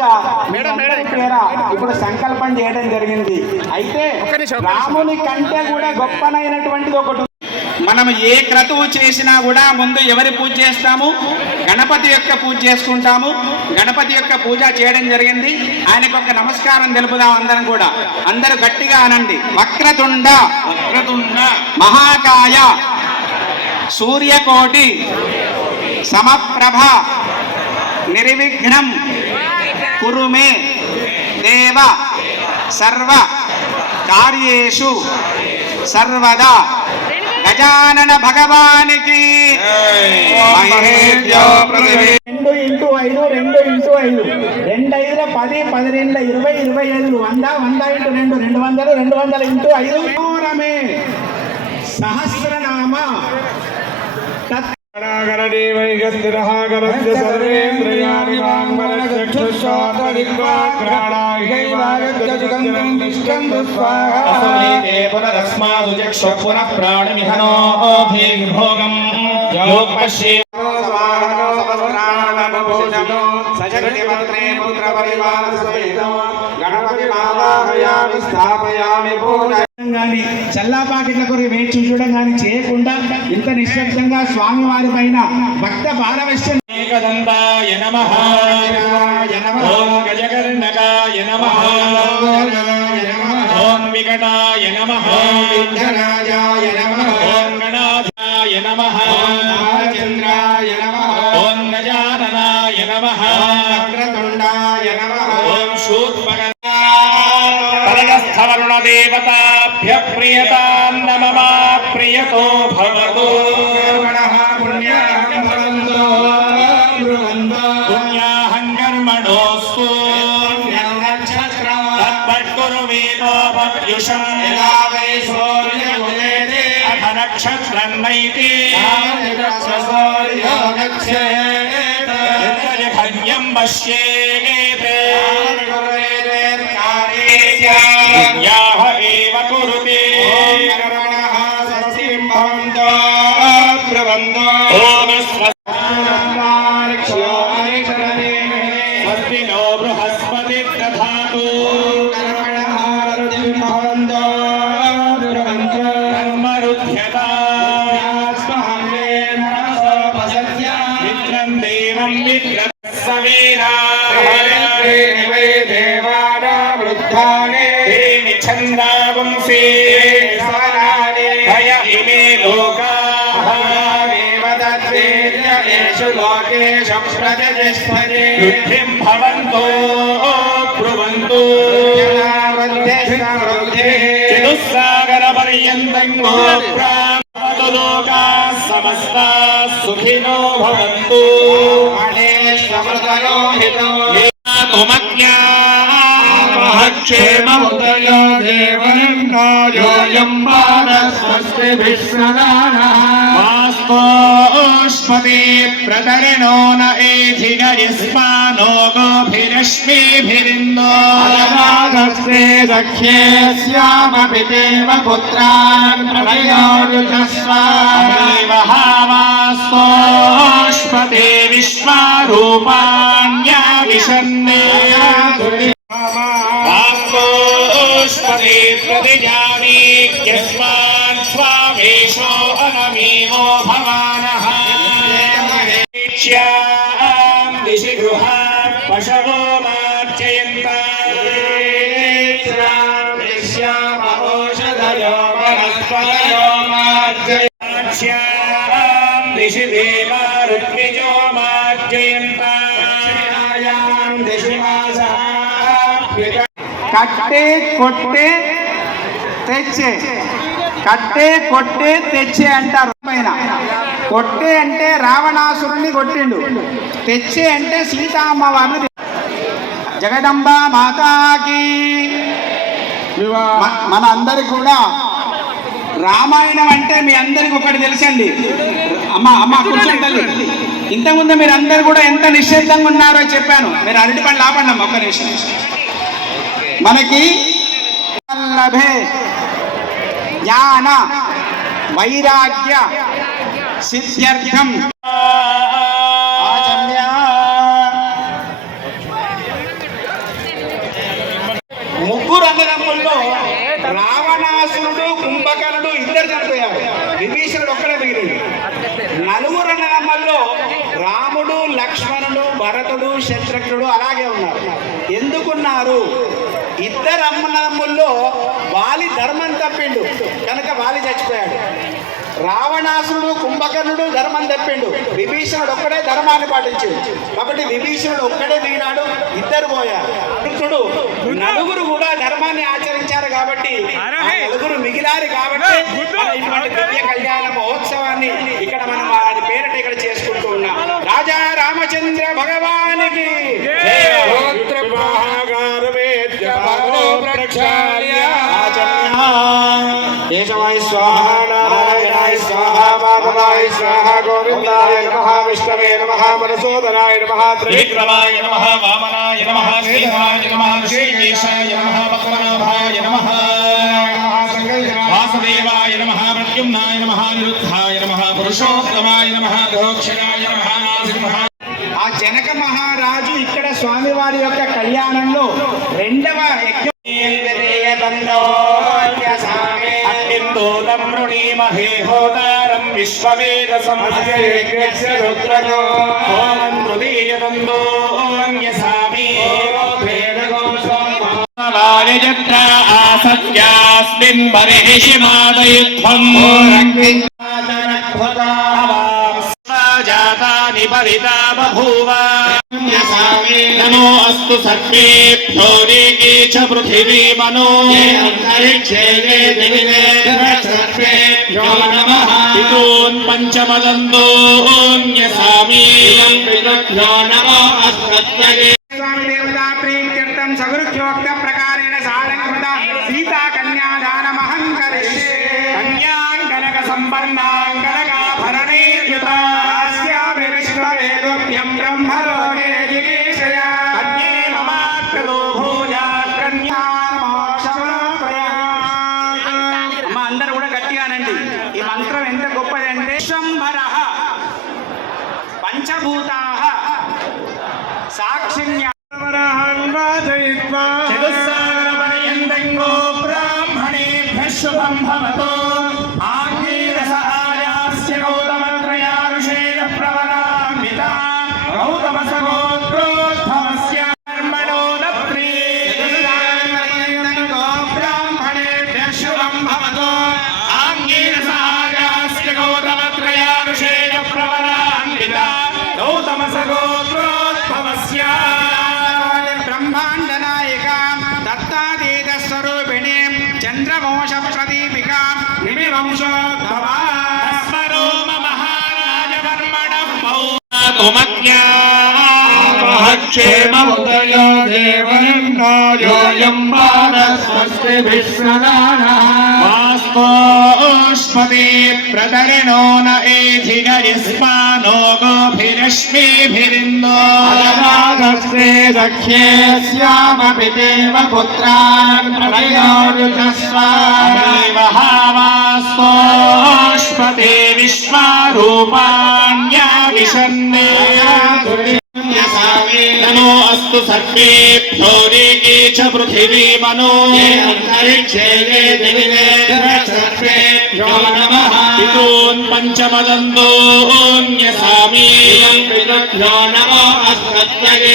మొదటిగా ఇప్పుడు సంకల్పం చేయడం జరిగింది. అయితే రాముని కంటే కూడా గొప్పనైనటువంటిది ఒకటి. మనం ఏ క్రతువు చేసినా కూడా ముందు ఎవరి పూజ చేస్తాము? గణపతి యొక్క పూజ చేసుకుంటాము. గణపతి యొక్క పూజ చేయడం జరిగింది. ఆయనకు ఒక నమస్కారం తెలుపుదాం అందరం కూడా. అందరూ గట్టిగా అనండి. వక్రతుండ. వక్రతుండ. మహాకాయ. సూర్యకోటి. సమప్రభ. నిర్విఘ్నం. కురుమే దేవ సర్వ కార్యేషు సర్వదా గజానన భగవానికి రెండు ఇంటూ ఐదు రెండు ఇంటూ ఐదు. రెండు ఐదుల పది ఇరవై ఇరవై వంద వంద ఇంటూ రెండు రెండు వందలు రెండు వందల ఇంటూ ఐదు. సహస్రనామ. वाङ्मनचक्षुश्वातरिक्वाग्राणायैवागत्यजुगन्धं स्वाहा असुनीते पुनरस्मादु चक्षु पुनः प्राणमिहनो भोगम् योगपश्ये కానీ చల్లా పాకెట్ల కొరకు వేచి చూడడం కానీ చేయకుండా ఇంత నిశ్శబ్దంగా స్వామి వారి పైన భక్త పారవశ్యం ఏకదంతాయ నమ ఓం గజకర్ణకాయ నమ ఓం వికటాయ నమ यद्यं पश्येते याः एव कुरुते ॐ छन्दावंसि भय इमे लोकाः वृद्धिं भवन्तो ब्रुवन्तु चतुस्सागरपर्यन्तं गोप्रामतु लोकाः समस्ताः सुखिनो भवन्तु महक्षेममुदयो स्वस्ति मास्तोष्मते प्रतरणो न एधिगयस्मानो गोभिरश्मिभिरिन्दो सख्ये स्यामपि देव पुत्रान् देवहावास्तोष्मते विश्वारूपाण्या विशन्ने శ్యాం దిశి గృహాత్ పశవో మార్చయంతా. శ్యామోషధయో వనస్పదయో మార్చయాం దిశి దేవా ఋత్విజో మార్చయంతా. కట్టే కొట్టే తెచ్చే. కట్టే కొట్టే తెచ్చే అంటారు పైన. కొట్టే అంటే రావణాసురుణ్ణి కొట్టిండు. తెచ్చే అంటే సీతామ్మవారిని జగదంబ మాతాకి. మన అందరికి కూడా రామాయణం అంటే మీ అందరికి ఒకటి తెలుసండి. అమ్మ అమ్మ కూర్చోండి తల్లి. ఇంతకుముందు మీరు అందరు కూడా ఎంత నిశ్శబ్దంగా ఉన్నారో చెప్పాను. మీరు అరటి పండ్లు ఆపండి అమ్మ ఒక్క నిమిషం. మనకి జ్ఞాన వైరాగ్య సిద్ధ్యర్థం ఆచమ్య. అన్నదమ్ముల్లో రావణాసురుడు కుంభకర్ణుడు ఇద్దరు చనిపోయారు. విభీషణుడు ఒక్కడే మిగిలింది నలుగురు అన్నదమ్ముల్లో రాముడు లక్ష్మణుడు భరతుడు శత్రుఘ్నుడు అలాగే ఉన్నారు. ఎందుకున్నారు? ఇద్దరు అమ్మనమ్ముల్లో వాలి ధర్మం తప్పిండు. కనుక వాలి చచ్చిపోయాడు. రావణాసురుడు కుంభకర్ణుడు ధర్మం తప్పిండు. విభీషణుడు ఒక్కడే ధర్మాన్ని పాటించాడు. కాబట్టి విభీషణుడు ఒక్కడే దిగినాడు ఇద్దరు పోయారు. కృష్ణుడు నలుగురు కూడా ధర్మాన్ని ఆచరించారు కాబట్టి నలుగురు మిగిలారు కాబట్టి మాధవాయ స్వాహ గోవిందాయ నమః విష్ణవే నమః మధుసూదనాయ నమః త్రివిక్రమాయ నమః వామనాయ నమః శ్రీధరాయ నమః శ్రీకేశాయ నమః పద్మనాభాయ నమః వాసుదేవాయ నమః ప్రద్యుమ్నాయ నమః నిరుద్ధాయ నమః పురుషోత్తమాయ నమః దోక్షరాయ నమః నాసింహాయ ఆ జనక మహారాజు ఇక్కడ స్వామివారి యొక్క కళ్యాణంలో రెండవ విశ్వవేద సంహయజ్ఞస్య రుద్రగో ఓం హృదయదందోన్యసామి వాయజత్ర ఆసత్యాస్మిన్ బర్హిషి మాదయుధ్వం జాతాని పరితా బభూవ. నమో అస్తు సర్వేభ్యో రేకే చ పృథివీ మనో. అంతరిక్షే సర్వేభ్యో నమః పితూన్ పంచమదందోన్యసామి పితృభ్యో సగురుఖ్యోక్త ప్రకారేణ సారంకృత సీతా కన్యాదాన మహంకరిష్యే చతుస్సాగరమణయందంగో బ్రాహ్మణేభ్యः శుభం భవతు. ఆంగీరస మహక్షేమముదయో దేవనందాయోయం భారస్వస్తి విశ్వదానః వాస్తోష్పదే ప్రతరిణో న గోభిరశ్మీభిరిందో దేవ పుత్రాన్ ప్రళయోరుజస్వ వాస్తోష్పదే విశ్వారూపాణ్యా విశన్నే నమో అస్తు సర్వేభ్యో రేకే చ పృథివీ మనో అంతరిక్షే సర్వేభ్యో నమః పితూన్ పంచమదందోన్యసామి పితృభ్యో నమో అస్మత్యగే